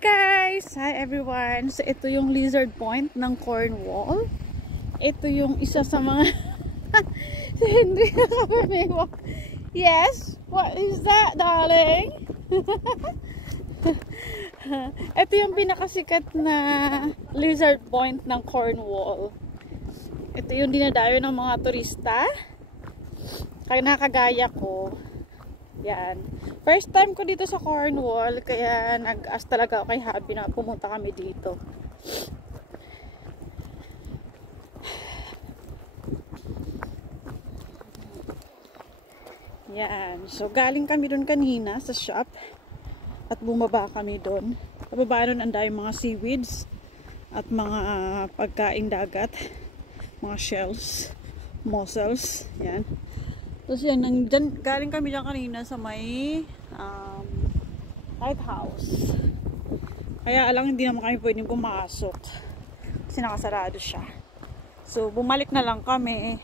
guys! Hi everyone! So ito yung Lizard Point ng Cornwall. Ito yung isa sa mga si Henry nakapamewak. Yes? What is that, darling? Ito yung pinakasikat na Lizard Point ng Cornwall. Ito yung dinadayo ng mga turista. Kaya nakagaya ko. Yan. First time ko dito sa Cornwall, kaya nag-ask talaga ako kay Habi na pumunta kami dito. Yan. So, galing kami doon kanina sa shop at bumaba kami doon. Sa baba doon ang daming mga seaweeds at mga pagkaing dagat, mga shells, mussels. Yan. Tapos yan, galing kami dyan kanina sa may lighthouse. Kaya alang hindi naman kami pwedeng pumasok kasi nakasarado siya. So, bumalik na lang kami.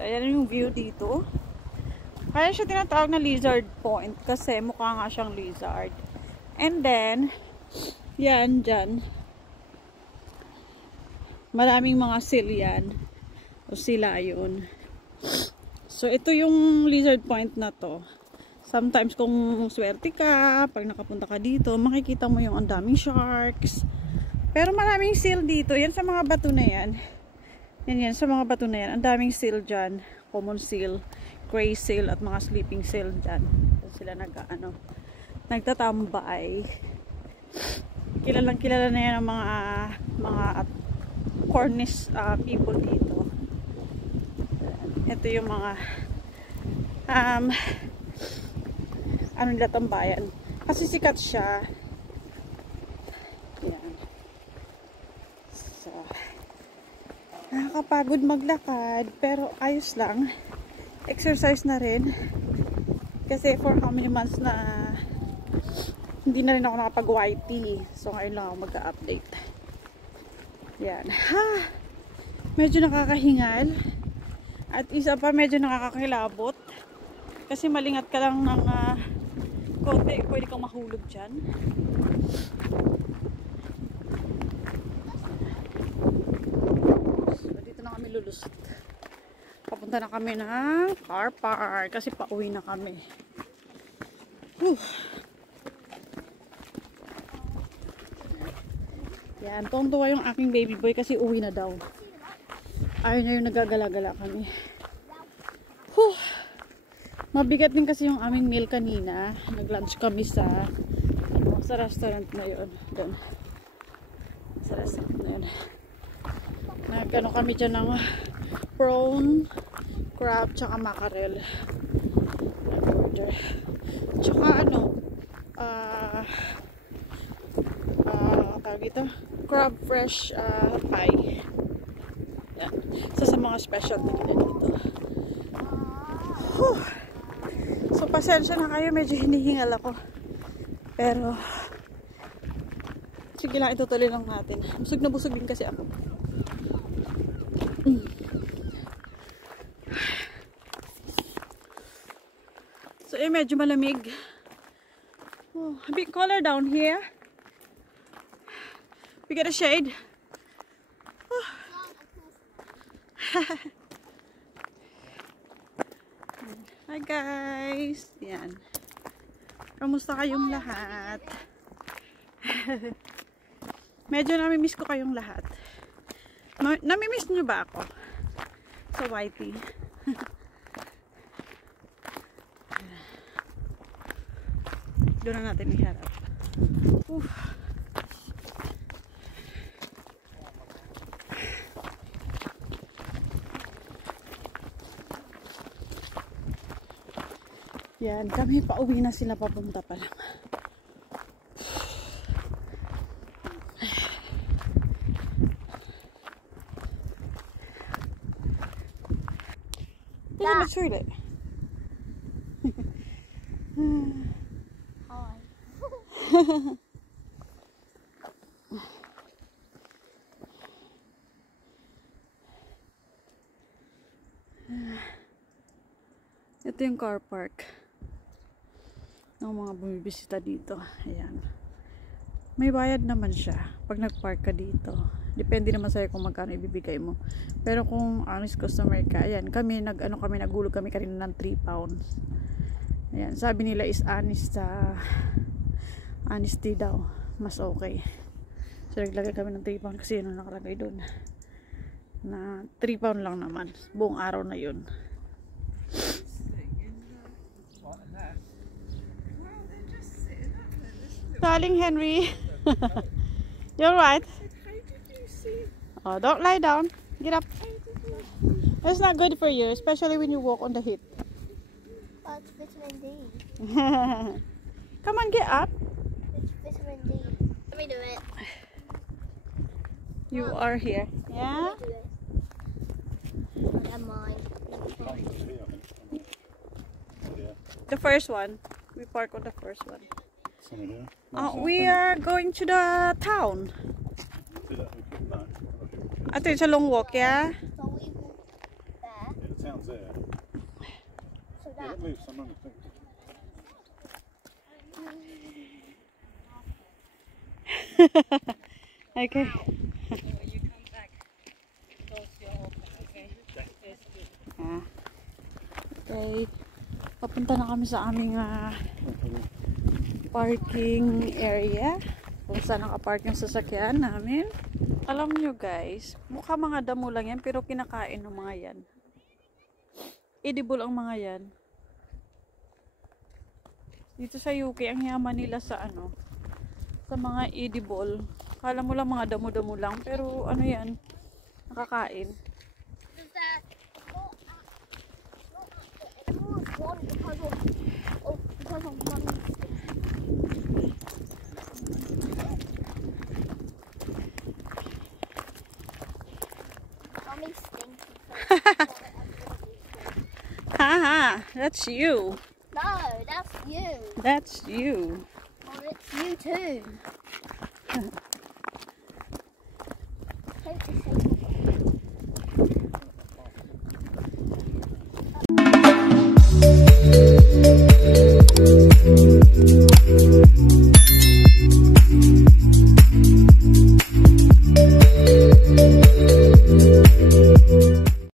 Ayan yung view dito. Kaya siya tinatawag na Lizard Point kasi mukha nga siyang lizard. And then, yan dyan. Maraming mga seal yan. O sila yun. So, ito yung Lizard Point na to. Sometimes kung swerte ka, pag nakapunta ka dito, makikita mo yung ang daming sharks. Pero maraming seal dito. Yan sa mga bato na yan. Yan sa mga bato na yan. Ang daming seal dyan. Common seal, gray seal, at mga sleeping seal dyan. So, sila nagtatambay. Kilalang kilala na yan ang mga Cornish people dito. Ito yung mga ano nila tambayan. Kasi sikat siya. Yan. So, nakakapagod maglakad, pero ayos lang. Exercise na rin. Kasi for how many months na hindi na rin ako nakapag-YT. So, ngayon lang ako mag-update. Yan. Medyo nakakahingal. At isa pa, medyo nakakakilabot. Kasi malingat ka lang ng konti, pwede kang mahulog dyan. So, dito na kami lulusot. Papunta na kami ng car park kasi pauwi na kami. Yan, tuwang-tuwa yung aking baby boy kasi uwi na daw. Ayaw niya yung nagagala-gala kami. Mabigat din kasi yung aming meal kanina. Nag-lunch kami sa restaurant na yun. Doon. Sa restaurant na yun. Nagano kami dyan ng prawn, crab, tsaka mackerel. Nag-order. Tsaka tawag ito, crab fresh pie. Yan. Sa mga special na nila dito. So, pasensya na kayo. Medyo hinihingal ako. Pero, sige lang, itutuloy lang natin. Busog na busog din kasi ako. So, medyo malamig. A bit colder down here. We got a shade. Hi guys! Yan. Kamusta kayong lahat? Medyo namimiss ko kayong lahat. Namimiss nyo ba ako? Sa YT. Doon na natin iharap. Yan, kami pauwi na sila, papunta pa lang. Look at Shirley. Hi. Ito yung car park ng mga bumibisita dito. Ayan. May bayad naman siya pag nag-park ka dito. Depende naman sa'yo kung magkano ibibigay mo. Pero kung honest customer ka, ayan, naghulog kami kanina ng 3 pounds. Ayan, sabi nila is honesty daw. Mas okay. So, naglagay kami ng 3 pounds kasi yun ang nakalagay doon. Na 3 pounds lang naman. Buong araw na yun. Darling Henry. You're right. Oh, don't lie down. Get up. It's not good for you, especially when you walk on the heat. Oh, it's vitamin D. Come on, get up. It's vitamin D. Let me do it. You are here. Yeah? Let me do it. Never mind. The first one. We park on the first one. We are going to the town. I think it's a long walk, yeah? So we walk there. Yeah, the town's there. So Yeah, that. leave some money. Okay. Okay. Papunta na kami sa aming parking area. Kung saan nakapark yung sasakyan namin. Alam nyo guys, mukha mga damo lang yan pero kinakain ng mga yan. Edible ang mga yan. Dito sa UK, ang yaman nila sa sa mga edible. Kala mo lang mga damo-damo lang pero ano yan, nakakain. Does that not one because of one Mommy stinky. Haha, that's you. No, that's you. That's you. Well, it's you too. Take the same.